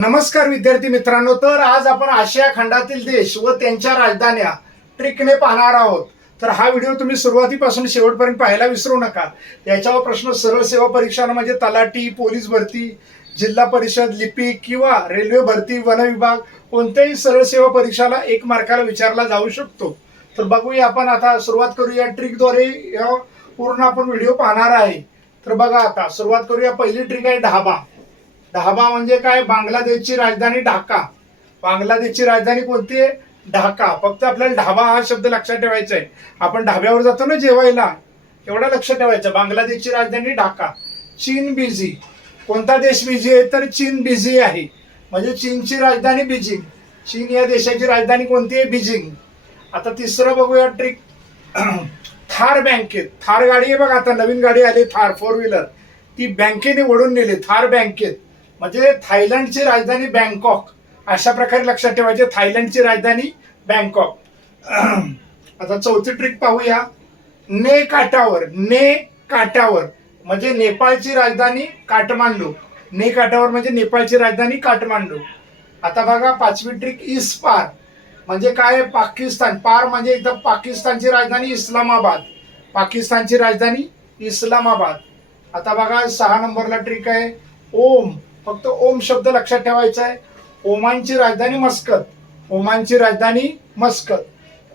नमस्कार विद्यार्थी मित्रांनो तर आज आपण आशिया खंडातील देश व त्यांच्या राजधान्या ट्रिकने पाहणार आहोत. तर हा व्हिडिओ तुम्ही सुरुवातीपासून शेवटपर्यंत पाहायला विसरू नका. याच्यावर प्रश्न सरळ सेवा परीक्षा म्हणजे तलाठी पोलीस भरती जिल्हा परिषद लिपिक किंवा रेल्वे भरती वन विभाग कोणत्याही सरळ सेवा परीक्षाला एक मार्काला विचारला जाऊ शकतो. तर बघूया आपण आता सुरुवात करूया ट्रिकद्वारे. पूर्ण आपण व्हिडिओ पाहणार आहे. तर बघा आता सुरुवात करूया. पहिली ट्रिक आहे ढाबा ढाबा म्हणजे काय? बांगलादेशची राजधानी ढाका. बांगलादेशची राजधानी कोणती आहे? ढाका. फक्त आपल्याला ढाबा हा शब्द लक्षात ठेवायचा आहे. आपण ढाब्यावर जातो ना जेवायला एवढं लक्षात ठेवायचं. बांगलादेशची राजधानी ढाका. चीन बिझी कोणता देश बिझी आहे? तर चीन बिझी आहे. म्हणजे चीनची राजधानी बीजिंग. चीन या देशाची राजधानी कोणती आहे? बीजिंग. आता तिसरं बघूया ट्रिक थार बँकेत. थार गाडी आहे बघा आता. नवीन गाडी आली. थार फोर व्हीलर ती बँकेने ओढून नेली. थार बँकेत. म्हणजे थायलंडची राजधानी बँकॉक. अशा प्रकारे लक्षात ठेवायचे थायलंडची राजधानी बँकॉक. आता चौथी ट्रिक पाहूया. ने काठावर ने काठावर म्हणजे नेपाळची राजधानी काठमांडू. ने काठावर म्हणजे नेपाळची राजधानी काठमांडू. आता बघा पाचवी ट्रिक इस पार म्हणजे काय पाकिस्तान. पार म्हणजे एकदम पाकिस्तानची राजधानी इस्लामाबाद. पाकिस्तानची राजधानी इस्लामाबाद. आता बघा सहा नंबरला ट्रिक आहे. ओम. फक्त ओम शब्द लक्षात ठेवायचा आहे. ओमानची राजधानी मस्कत. ओमानची राजधानी मस्कत.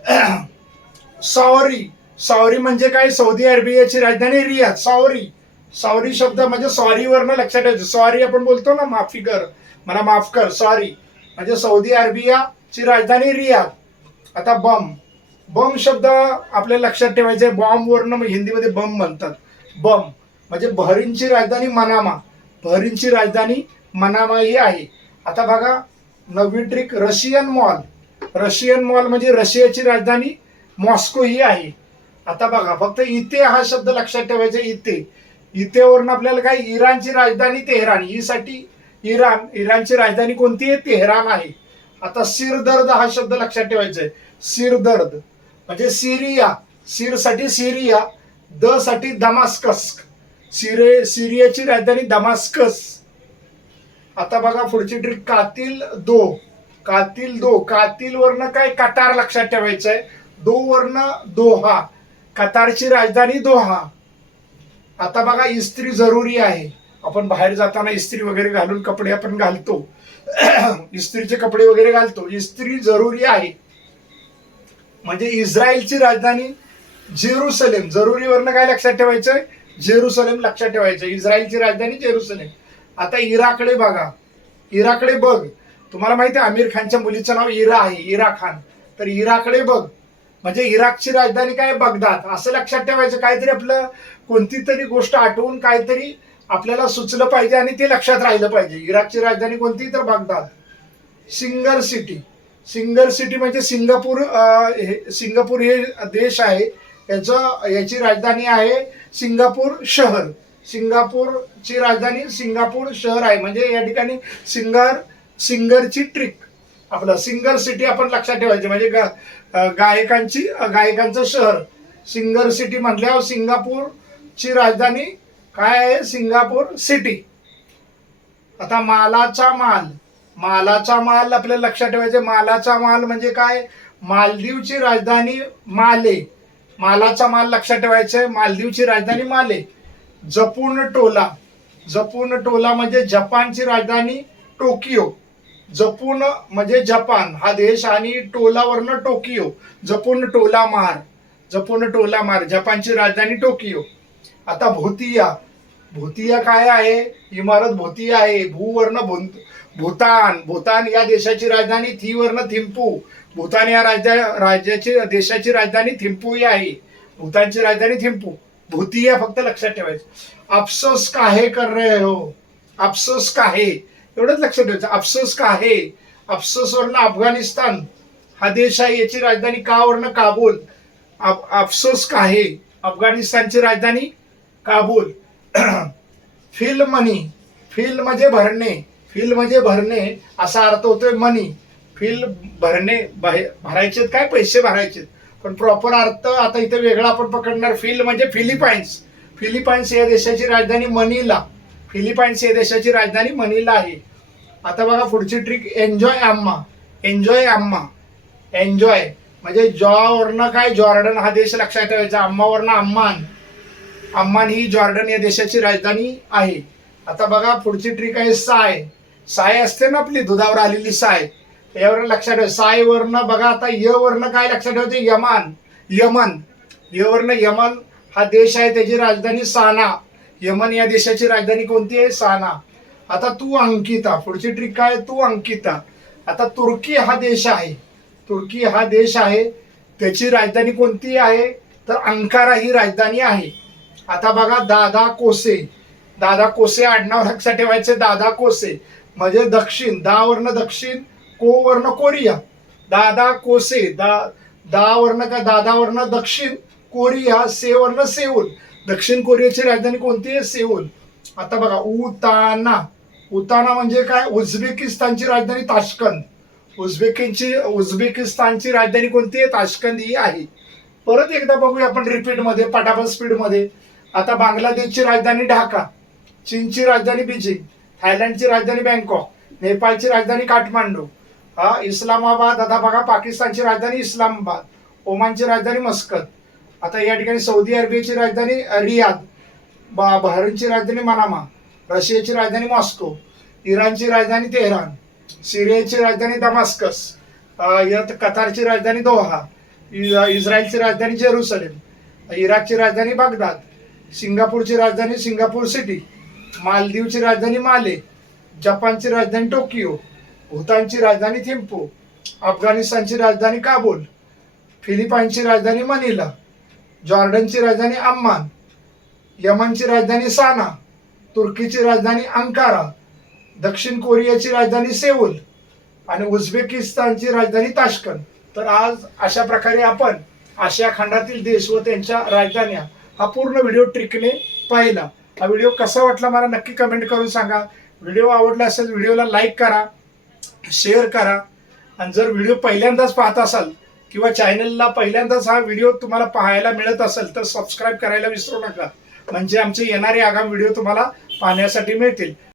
सावरी. सावरी म्हणजे काय? सौदी अरेबियाची राजधानी रियाद. सावरी. सॉरी शब्द म्हणजे सॉरीवरनं लक्षात ठेवायचं. सॉरी आपण बोलतो ना माफी कर. मला माफ कर सॉरी. म्हणजे सौदी अरेबियाची राजधानी रियाद. आता बम. बम शब्द आपल्या लक्षात ठेवायचे. बॉम्ब वरनं हिंदीमध्ये बम म्हणतात. बम. म्हणजे बहरीनची राजधानी मनामा. बहरीनची राजधानी मनामा ही आहे. आता बघा नवी trick Russian mall. Russian mall म्हणजे रशियाची राजधानी मॉस्को ही आहे. आता बघा फक्त इथे हा शब्द लक्षात ठेवायचा इथे. इथेवरून आपल्याला काय इराणची राजधानी तेहरान. हीसाठी इराण इराणची राजधानी कोणती आहे? तेहरान आहे. आता सिरदर्द हा शब्द लक्षात ठेवायचा आहे. सिरदर्द. म्हणजे सिरिया. सिरसाठी सिरिया द साठी दमास्कस. सिरे सिरियाची राजधानी दमास्कस. आता बघा पुढची ट्रिक कातील दो. कातील दो. कातील वरनं काय? कतार लक्षात ठेवायचं आहे दो वरनं दोहा. कतारची राजधानी दोहा. आता बघा इस्त्री जरुरी आहे. आपण बाहेर जाताना इस्त्री वगैरे घालून कपडे आपण घालतो. इस्त्रीचे कपडे वगैरे घालतो. इस्त्री जरुरी आहे. म्हणजे इस्रायलची राजधानी जेरुसलेम. जरुरीवरनं काय लक्षात ठेवायचं जेरुसलेम लक्षात ठेवायचं. इस्रायलची राजधानी जेरुसलेम. आता इराकडे बघा. इराकडे बघ. तुम्हाला माहिती आहे आमिर खानच्या मुलीचं नाव इरा आहे इरा खान. तर इराकडे बघ. म्हणजे इराकची राजधानी काय बगदाद. असं लक्षात ठेवायचं काहीतरी आपलं कोणती तरी गोष्ट आठवून काहीतरी आपल्याला सुचलं पाहिजे आणि ते लक्षात राहिलं पाहिजे. इराकची राजधानी कोणती? तर Baghdad. Singer city. Singer city म्हणजे सिंगापूर हे सिंगापूर हे देश आहे. याचं याची राजधानी आहे सिंगापूर शहर. सिंगापूरची राजधानी सिंगापूर शहर आहे. म्हणजे या ठिकाणी सिंगर सिंगरची ट्रिक आपलं सिंगर सिटी आपण लक्षात ठेवायची. म्हणजे गा गायकांची गायकांचं शहर. सिंगर सिटी म्हटल्यावर सिंगापूरची राजधानी काय आहे? सिंगापूर सिटी आता मालाचा माल. मालाचा माल आपल्याला लक्षात ठेवायचे मालाचा माल म्हणजे काय? मालदीवची राजधानी माले. मालाचा माल लक्षात ठेवायचे मालदीवची राजधानी माले. जपून टोला. जपून टोला म्हणजे जपानची राजधानी टोकियो. जपून म्हणजे जपान. हा देश आणि टोलावरनं टोकियो. जपून टोला मार. जपून टोला मार. जपानची राजधानी टोकियो. आता भूतिया. भूतिया काय आहे? इमारत भूतिया आहे. भूवर्ण भून भूतान. भूतान या देशाची राजधानी थीवर्ण थिंपू भूतान या राज्या राज्याची देशाची राजधानी थिंपू ही आहे. भूतानची राजधानी थिंपू भूती या फक्त लक्षात ठेवायचं. अफसोस काहे कर रहे हो? अफसोस काहे एवढंच लक्षात ठेवायचं. अफसोस काहे अफसोस वरनं अफगाणिस्तान. हा देश आहे याची राजधानी कावरनं काबूल? अफ- अफसोस काहे अफगाणिस्तानची राजधानी काबूल. फिल मनी. फिल म्हणजे भरणे. फिल म्हणजे भरणे. असा अर्थ होतोय मनी. फील भरणे भरायचे काय पैसे भरायचे पण प्रॉपर अर्थ आता इथे वेगळा आपण पकडणार. फील म्हणजे फिलिपाईन्स फिलिपाईन्स या देशाची राजधानी मनीला. फिलिपाईन्स या देशाची राजधानी मनीला आहे. आता बघा पुढची ट्रिक एन्जॉय आम्मा एन्जॉय आम्मा एन्जॉय म्हणजे जॉवरनं काय? जॉर्डन हा देश लक्षात ठेवायचा. अम्मावरनं अम्मान. अम्मान ही जॉर्डन या देशाची राजधानी आहे. आता बघा पुढची ट्रिक आहे साय. साय असते ना आपली दुधावर आलेली साय. यावर लक्षात ठेव. साय वर्ण बघा आता य वर्ण काय लक्षात ठेवायचं? यमान. यमन. य यमन हा देश आहे त्याची राजधानी साना. यमन या देशाची राजधानी कोणती आहे? साना. आता तू अंकिता पुढची ट्रिक काय? तू अंकिता. आता तुर्की हा देश आहे. तुर्की हा देश आहे त्याची राजधानी कोणती आहे? तर अंकारा ही राजधानी आहे. आता बघा दादा कोसे. दादा कोसे आडनाव लक्षात ठेवायचे दादा कोसे. म्हणजे दक्षिण दा वर्ण दक्षिण को वर्ण कोरिया दादा कोसे दा दा वर्ण का दादा वर्ण दक्षिण कोरिया से वर्ण सेऊल. दक्षिण कोरियाची राजधानी कोणती आहे? सेऊल. आता बघा उताना. उताना म्हणजे काय? उझबेकिस्तानची राजधानी ताशकंद. उझबेकिनची उझबेकिस्तानची राजधानी कोणती आहे? ताशकंद ही आहे. परत एकदा बघूया आपण रिपीटमध्ये पटापट स्पीडमध्ये आता बांगलादेशची राजधानी ढाका. चीनची राजधानी बीजिंग. थायलंडची राजधानी बँकॉक. नेपाळची राजधानी काठमांडू. हा इस्लामाबाद. आता बघा पाकिस्तानची राजधानी इस्लामाबाद. ओमानची राजधानी मस्कत. आता या ठिकाणी सौदी अरेबियाची राजधानी रियाद. बा बहरीनची राजधानी मनामा. रशियाची राजधानी मॉस्को. इराणची राजधानी तेहरान. सिरियाची राजधानी दमास्कस. यात कतारची राजधानी दोहा. इस्रायलची राजधानी जेरुसलेम. इराकची राजधानी बागदाद. सिंगापूरची राजधानी सिंगापूर सिटी. मालदीवची राजधानी माले. जपानची राजधानी टोकियो. भूतानची राजधानी थिंपू अफगाणिस्तानची राजधानी काबूल. फिलिपाईनची राजधानी मनिला. जॉर्डनची राजधानी अम्मान. यमनची राजधानी साना. तुर्कीची राजधानी अंकारा. दक्षिण कोरियाची राजधानी सेऊल. आणि उझबेकिस्तानची राजधानी ताशकंद. तर आज अशा प्रकारे आपण आशिया खंडातील देश व त्यांच्या राजधान्या हा पूर्ण व्हिडिओ ट्रिकने पाहिला. हा व्हिडिओ कसा वाटला मला नक्की कमेंट करून सांगा. व्हिडिओ आवडला असेल व्हिडिओला लाईक करा. शेअर करा. आणि जर व्हिडिओ पहिल्यांदाच पाहत असाल किंवा चॅनलला पहिल्यांदाच हा व्हिडिओ तुम्हाला पाहायला मिळत असेल तर सबस्क्राईब करायला विसरू नका. म्हणजे आमचे येणारे आगामी व्हिडिओ तुम्हाला पाहण्यासाठी मिळतील.